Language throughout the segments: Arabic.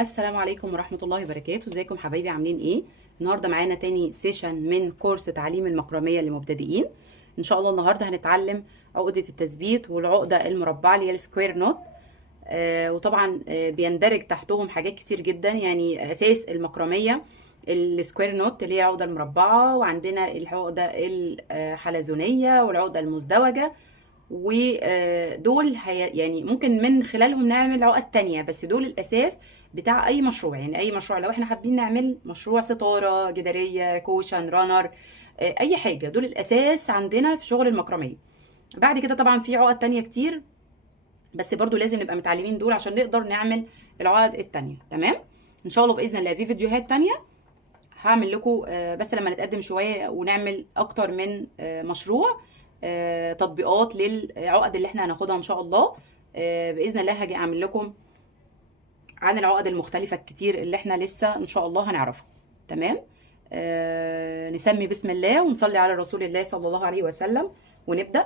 السلام عليكم ورحمة الله وبركاته. ازيكم حبايبي، عاملين ايه؟ النهارده معانا تاني سيشن من كورس تعليم المكرمية للمبتدئين. ان شاء الله النهارده هنتعلم عقدة التثبيت والعقدة المربعة اللي هي السكوير نوت. وطبعا بيندرج تحتهم حاجات كتير جدا، يعني اساس المكرمية السكوير نوت اللي هي العقدة المربعة، وعندنا العقدة الحلزونية والعقدة المزدوجة. ودول يعني ممكن من خلالهم نعمل عقد تانية، بس دول الأساس بتاع أي مشروع. يعني أي مشروع لو احنا حابين نعمل مشروع ستارة جدارية، كوشن، رانر، أي حاجة، دول الأساس عندنا في شغل المكرمية. بعد كده طبعا في عقد تانية كتير، بس برضو لازم نبقى متعلمين دول عشان نقدر نعمل العقد التانية. تمام؟ إن شاء الله بإذن الله في فيديوهات تانية هعمل لكم، بس لما نتقدم شوية ونعمل أكتر من مشروع، تطبيقات للعقد اللي احنا هناخدها ان شاء الله. باذن الله هاجي اعمل لكم عن العقد المختلفه الكتير اللي احنا لسه ان شاء الله هنعرفها. تمام. نسمي بسم الله ونصلي على رسول الله صلى الله عليه وسلم ونبدا.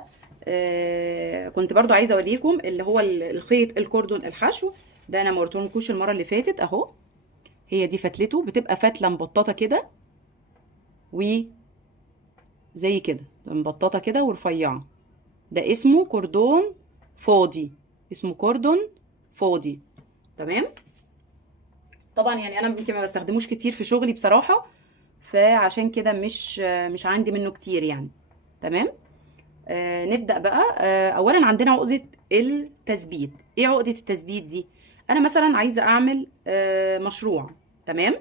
كنت برضو عايزه اوريكم اللي هو الخيط الكوردون الحشو ده. انا ما وريتهولكوش المره اللي فاتت اهو. هي دي فتلته، بتبقى فتله مبططه كده وزي كده، مبططه كده ورفيعه. ده اسمه كوردون فاضي، اسمه كوردون فاضي. تمام. طبعا يعني انا يمكن ما بستخدموش كتير في شغلي بصراحه، فعشان كده مش عندي منه كتير يعني. تمام. نبدا بقى. اولا عندنا عقده التثبيت. ايه عقده التثبيت دي؟ انا مثلا عايزه اعمل مشروع. تمام.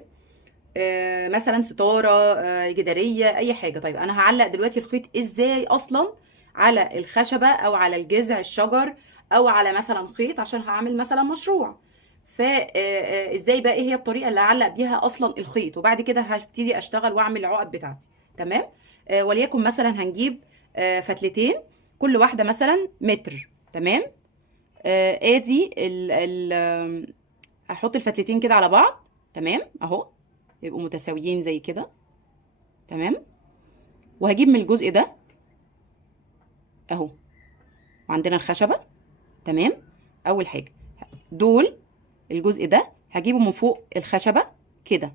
مثلا ستاره جداريه، اي حاجه. طيب انا هعلق دلوقتي الخيط ازاي اصلا على الخشبه او على الجذع الشجر او على مثلا خيط عشان هعمل مثلا مشروع. فازاي بقى، ايه هي الطريقه اللي هعلق بيها اصلا الخيط، وبعد كده هبتدي اشتغل واعمل العقد بتاعتي. تمام. وليكن مثلا هنجيب فتلتين، كل واحده مثلا متر. تمام. ادي هحط الفتلتين كده على بعض. تمام اهو، يبقوا متساويين زي كده. تمام. وهجيب من الجزء ده اهو، وعندنا الخشبة. تمام. اول حاجة دول، الجزء ده هجيبه من فوق الخشبة كده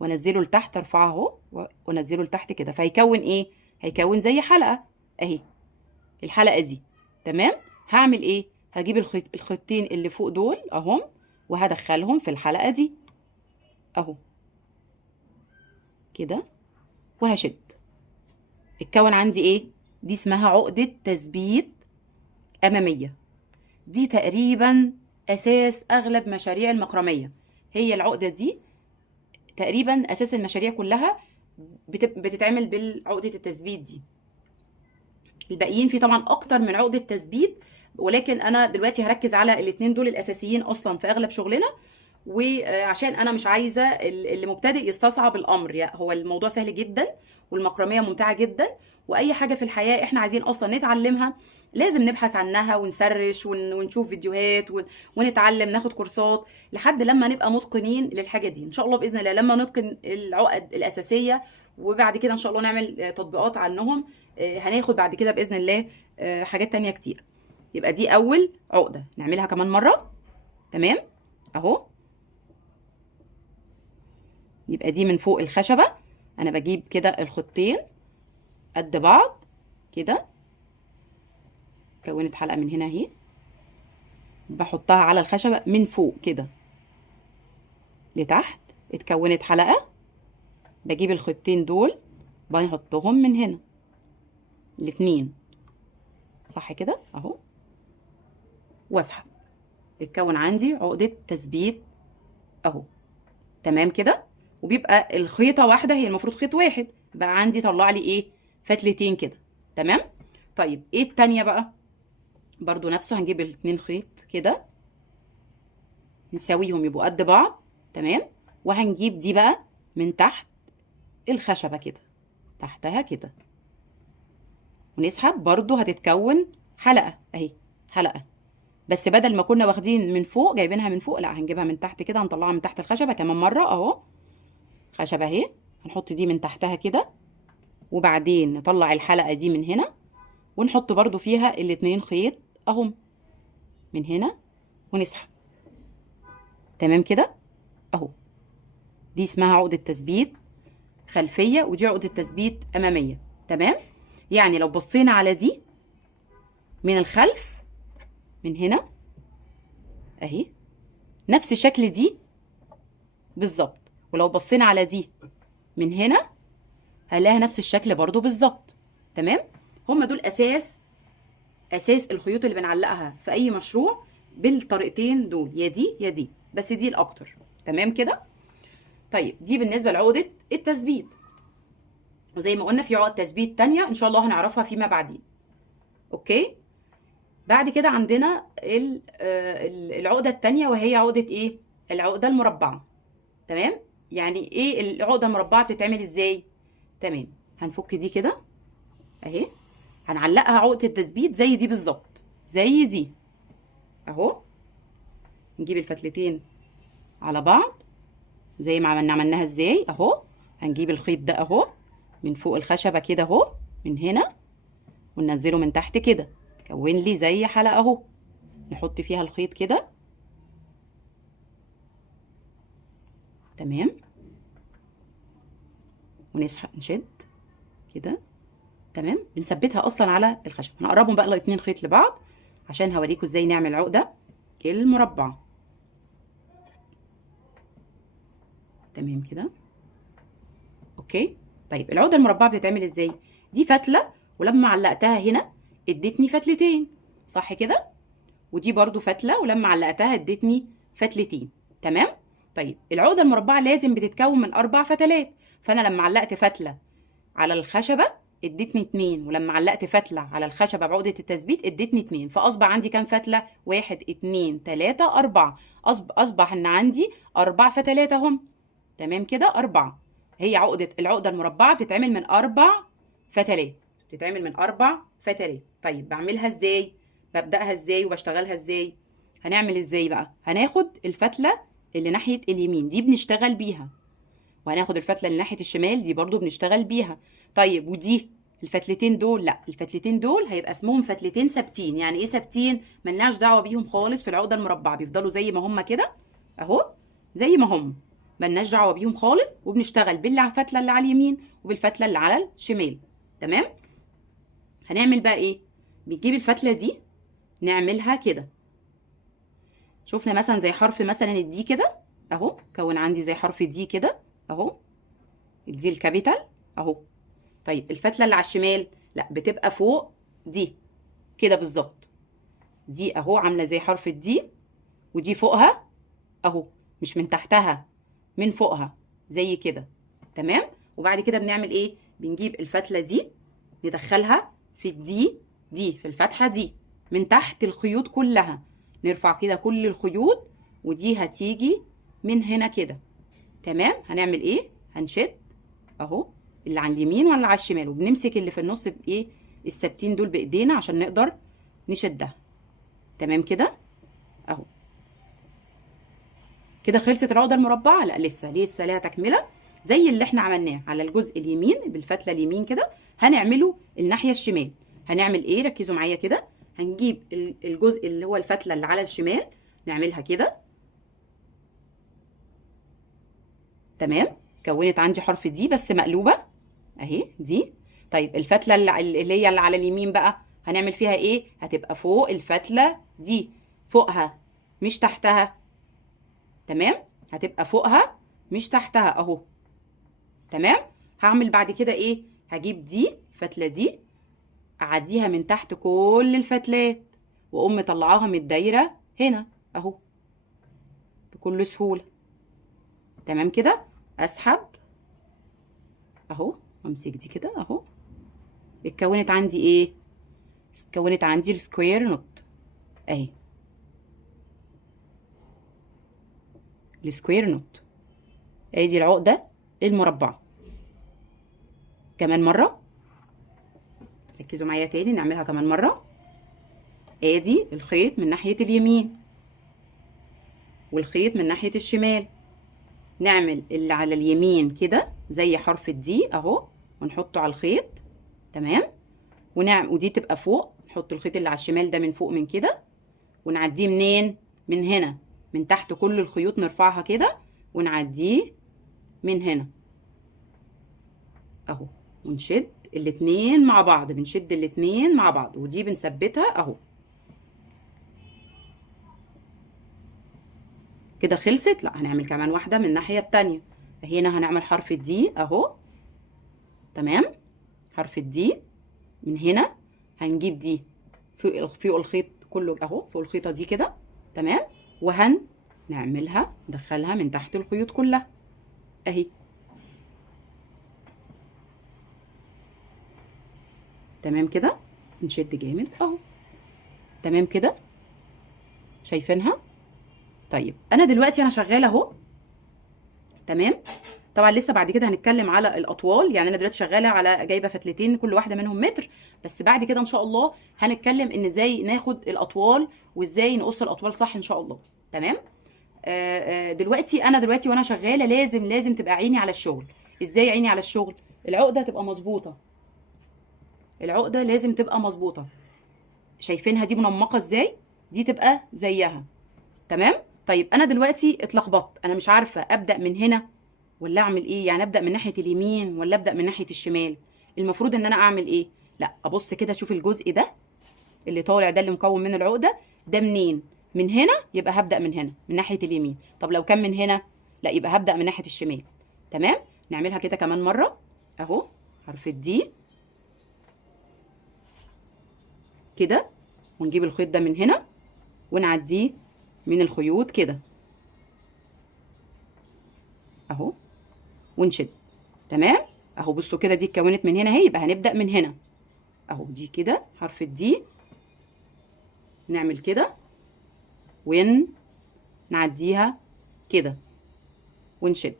وانزله لتحت، ارفعه اهو وانزله لتحت كده، فهيكون ايه؟ هيكون زي حلقة اهي، الحلقة دي. تمام. هعمل ايه؟ هجيب الخيطين اللي فوق دول اهم، وهدخلهم في الحلقة دي اهو كده، وهشد. اتكون عندي ايه؟ دي اسمها عقدة تثبيت أمامية. دي تقريبا أساس أغلب مشاريع المكرمية. هي العقدة دي تقريبا أساس المشاريع كلها بتتعمل بالعقدة التثبيت دي. الباقيين في طبعا أكتر من عقدة تثبيت، ولكن أنا دلوقتي هركز على الاتنين دول الأساسيين أصلا في أغلب شغلنا. وعشان أنا مش عايزة اللي مبتدئ يستصعب الأمر، يعني هو الموضوع سهل جدا والمكرمية ممتعة جدا. وأي حاجة في الحياة احنا عايزين أصلا نتعلمها لازم نبحث عنها ونسرش ونشوف فيديوهات ونتعلم، ناخد كورسات لحد لما نبقى متقنين للحاجة دي. إن شاء الله بإذن الله لما نتقن العقد الأساسية، وبعد كده إن شاء الله نعمل تطبيقات عنهم، هناخد بعد كده بإذن الله حاجات تانية كتير. يبقى دي أول عقدة نعملها كمان مرة. تمام أهو. يبقى دي من فوق الخشبة، أنا بجيب كده الخطين قد بعض كده، كونت حلقة من هنا اهي، بحطها على الخشبة من فوق كده لتحت، اتكونت حلقة. بجيب الخطين دول بنحطهم من هنا الاتنين، صح كده اهو، واسحب. اتكون عندي عقدة تثبيت اهو. تمام كده. وبيبقى الخيطة واحدة، هي المفروض خيط واحد، بقى عندي طلع لي ايه؟ فتلتين كده. تمام. طيب ايه التانية بقى؟ برضو نفسه هنجيب الاتنين خيط كده نساويهم يبقوا قد بعض. تمام. وهنجيب دي بقى من تحت الخشبة كده، تحتها كده، ونسحب. برضو هتتكون حلقة اهي، حلقة. بس بدل ما كنا واخدين من فوق جايبينها من فوق، لا هنجيبها من تحت كده، هنطلعها من تحت الخشبة كمان مرة اهو. خشبة اهي، هنحط دي من تحتها كده، وبعدين نطلع الحلقة دي من هنا ونحط برضو فيها الاتنين خيط اهم من هنا ونسحب. تمام كده. اهو. دي اسمها عقدة تثبيت خلفية ودي عقدة تثبيت أمامية. تمام؟ يعني لو بصينا على دي من الخلف من هنا اهي نفس شكل دي بالظبط، ولو بصينا على دي من هنا هنلاقيها نفس الشكل برضو بالظبط. تمام؟ هم دول اساس الخيوط اللي بنعلقها في اي مشروع بالطريقتين دول، يا دي يا دي، بس دي الاكتر. تمام كده؟ طيب دي بالنسبه لعقده التثبيت، وزي ما قلنا في عقد تثبيت تانية ان شاء الله هنعرفها فيما بعدين. اوكي؟ بعد كده عندنا العقده التانية وهي عقده ايه؟ العقده المربعه. تمام؟ يعني ايه العقده المربعه بتتعمل ازاي؟ تمام، هنفك دي كده اهي، هنعلقها عقده التثبيت زي دي بالظبط، زي دي اهو. نجيب الفتلتين على بعض زي ما عملناها ازاي اهو. هنجيب الخيط ده اهو من فوق الخشبه كده اهو من هنا، وننزله من تحت كده، كون لي زي حلقه اهو. نحط فيها الخيط كده. تمام، ونسحب نشد كده. تمام، بنثبتها اصلا على الخشب. هنقربهم بقى الاتنين خيط لبعض عشان هوريكم ازاي نعمل عقده المربعه. تمام كده. اوكي. طيب العقده المربعه بتتعمل ازاي؟ دي فتله، ولما علقتها هنا ادتني فتلتين، صح كده؟ ودي برضو فتله، ولما علقتها ادتني فتلتين. تمام. طيب العقده المربعه لازم بتتكون من 4 فتلات، فانا لما علقت فتله على الخشبه ادتني 2، ولما علقت فتله على الخشبه بعقده التثبيت ادتني 2، فاصبح عندي كام فتله؟ 1 2 3 4. اصبح ان عندي 4 فتلات اهم. تمام كده، 4. هي العقده المربعه بتتعمل من 4 فتلات، بتتعمل من 4 فتلات. طيب بعملها ازاي؟ ببداها ازاي وبشتغلها ازاي؟ هنعمل ازاي بقى؟ هناخد الفتله اللي ناحيه اليمين دي بنشتغل بيها، وهناخد الفتله اللي ناحيه الشمال دي برضو بنشتغل بيها. طيب ودي الفتلتين دول، لا الفتلتين دول هيبقى اسمهم فتلتين ثابتين. يعني ايه ثابتين؟ ملناش دعوه بيهم خالص في العقده المربعه، بيفضلوا زي ما هم كده اهو، زي ما هم، ملناش دعوه بيهم خالص، وبنشتغل بالفتله اللي على اليمين وبالفتله اللي على الشمال. تمام. هنعمل بقى ايه؟ بنجيب الفتله دي نعملها كده. شوفنا مثلا زي حرف مثلا الدي كده اهو، كون عندي زي حرف الدي كده اهو، الدي الكابيتال اهو. طيب الفتله اللي على الشمال لا، بتبقى فوق دي كده بالظبط. دي اهو عامله زي حرف الدي، ودي فوقها اهو، مش من تحتها، من فوقها زي كده. تمام. وبعد كده بنعمل ايه؟ بنجيب الفتله دي ندخلها في دي في الفتحه دي من تحت الخيوط كلها، نرفع كده كل الخيوط، ودي هتيجي من هنا كده. تمام. هنعمل ايه؟ هنشد اهو اللي على اليمين ولا على الشمال، وبنمسك اللي في النص بايه؟ الثابتين دول بايدينا عشان نقدر نشدها. تمام كده اهو. كده خلصت العقده المربعه؟ لا لسه ليها تكمله، زي اللي احنا عملناه على الجزء اليمين بالفتله اليمين كده هنعمله الناحيه الشمال. هنعمل ايه؟ ركزوا معايا كده. هنجيب الجزء اللي هو الفتله اللي على الشمال نعملها كده. تمام. كونت عندي حرف دي بس مقلوبه اهي دي. طيب الفتله اللي هي اللي على اليمين بقى هنعمل فيها ايه؟ هتبقى فوق الفتله دي، فوقها مش تحتها. تمام، هتبقى فوقها مش تحتها اهو. تمام. هعمل بعد كده ايه؟ هجيب دي الفتله دي اعديها من تحت كل الفتلات، واقوم مطلعاها من الدايره هنا اهو بكل سهوله. تمام كده. اسحب اهو، امسك دي كده اهو. اتكونت عندي ايه؟ اتكونت عندي السكوير نوت اهي، السكوير نوت. ادي العقده المربعه. كمان مره، ركزوا معايا تاني نعملها كمان مره. ادي الخيط من ناحيه اليمين والخيط من ناحيه الشمال، نعمل اللي على اليمين كده زي حرف الدي اهو ونحطه على الخيط. تمام. ودي تبقى فوق، نحط الخيط اللي على الشمال ده من فوق من كده، ونعديه منين؟ من هنا، من تحت كل الخيوط نرفعها كده، ونعديه من هنا اهو، ونشد الاتنين مع بعض، بنشد الاتنين مع بعض، ودي بنثبتها اهو كده. خلصت؟ لا، هنعمل كمان واحدة من الناحية التانية. هنا هنعمل حرف الدي اهو، تمام. حرف الدي من هنا هنجيب دي فوق الخيط كله اهو، فوق الخيطة دي كده، تمام. نعملها ندخلها من تحت الخيوط كلها اهي، تمام كده. نشد جامد اهو، تمام كده. شايفينها؟ طيب انا دلوقتي انا شغاله اهو، تمام. طبعا لسه بعد كده هنتكلم على الاطوال، يعني انا دلوقتي شغاله على جايبه فتلتين كل واحده منهم متر، بس بعد كده ان شاء الله هنتكلم ان ازاي ناخد الاطوال وازاي نقص الاطوال صح ان شاء الله، تمام. دلوقتي انا وانا شغاله لازم تبقى عيني على الشغل. ازاي عيني على الشغل؟ العقده تبقى مظبوطه، العقده لازم تبقى مظبوطه. شايفينها دي منمقه ازاي؟ دي تبقى زيها، تمام. طيب انا دلوقتي اتلخبطت، انا مش عارفه ابدا من هنا ولا اعمل ايه، يعني ابدا من ناحيه اليمين ولا ابدا من ناحيه الشمال. المفروض ان انا اعمل ايه؟ لا، ابص كده اشوف الجزء ده اللي طالع ده اللي مكون من العقده ده منين. من هنا يبقى هبدا من هنا من ناحيه اليمين. طب لو كان من هنا، لا يبقى هبدا من ناحيه الشمال، تمام. نعملها كده كمان مره اهو، حرف الدي كده، ونجيب الخيط ده من هنا ونعديه من الخيوط كده اهو، ونشد، تمام اهو. بصوا كده دي اتكونت من هنا اهي، يبقى هنبدا من هنا اهو. دي كده حرف الدي، نعمل كده ونعديها كده ونشد،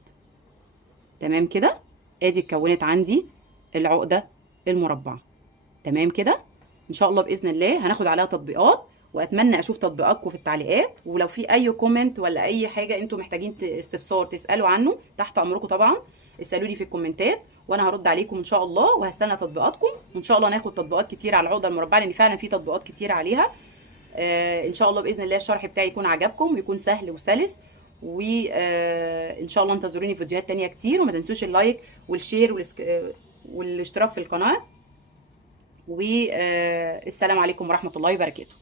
تمام كده. ادي اتكونت عندي العقده المربعه، تمام كده. ان شاء الله باذن الله هناخد عليها تطبيقات، واتمنى اشوف تطبيقاتكم في التعليقات. ولو في اي كومنت ولا اي حاجه انتم محتاجين استفسار تسالوا عنه، تحت امركم طبعا. اسالوني في الكومنتات وانا هرد عليكم ان شاء الله، وهستنى تطبيقاتكم. وان شاء الله ناخد تطبيقات كتير على العقده المربعه، لان فعلا في تطبيقات كتير عليها. ان شاء الله باذن الله الشرح بتاعي يكون عجبكم ويكون سهل وسلس. وان شاء الله انتظروني في فيديوهات تانية كتير، وما تنسوش اللايك والشير والاشتراك في القناه. والسلام عليكم ورحمه الله وبركاته.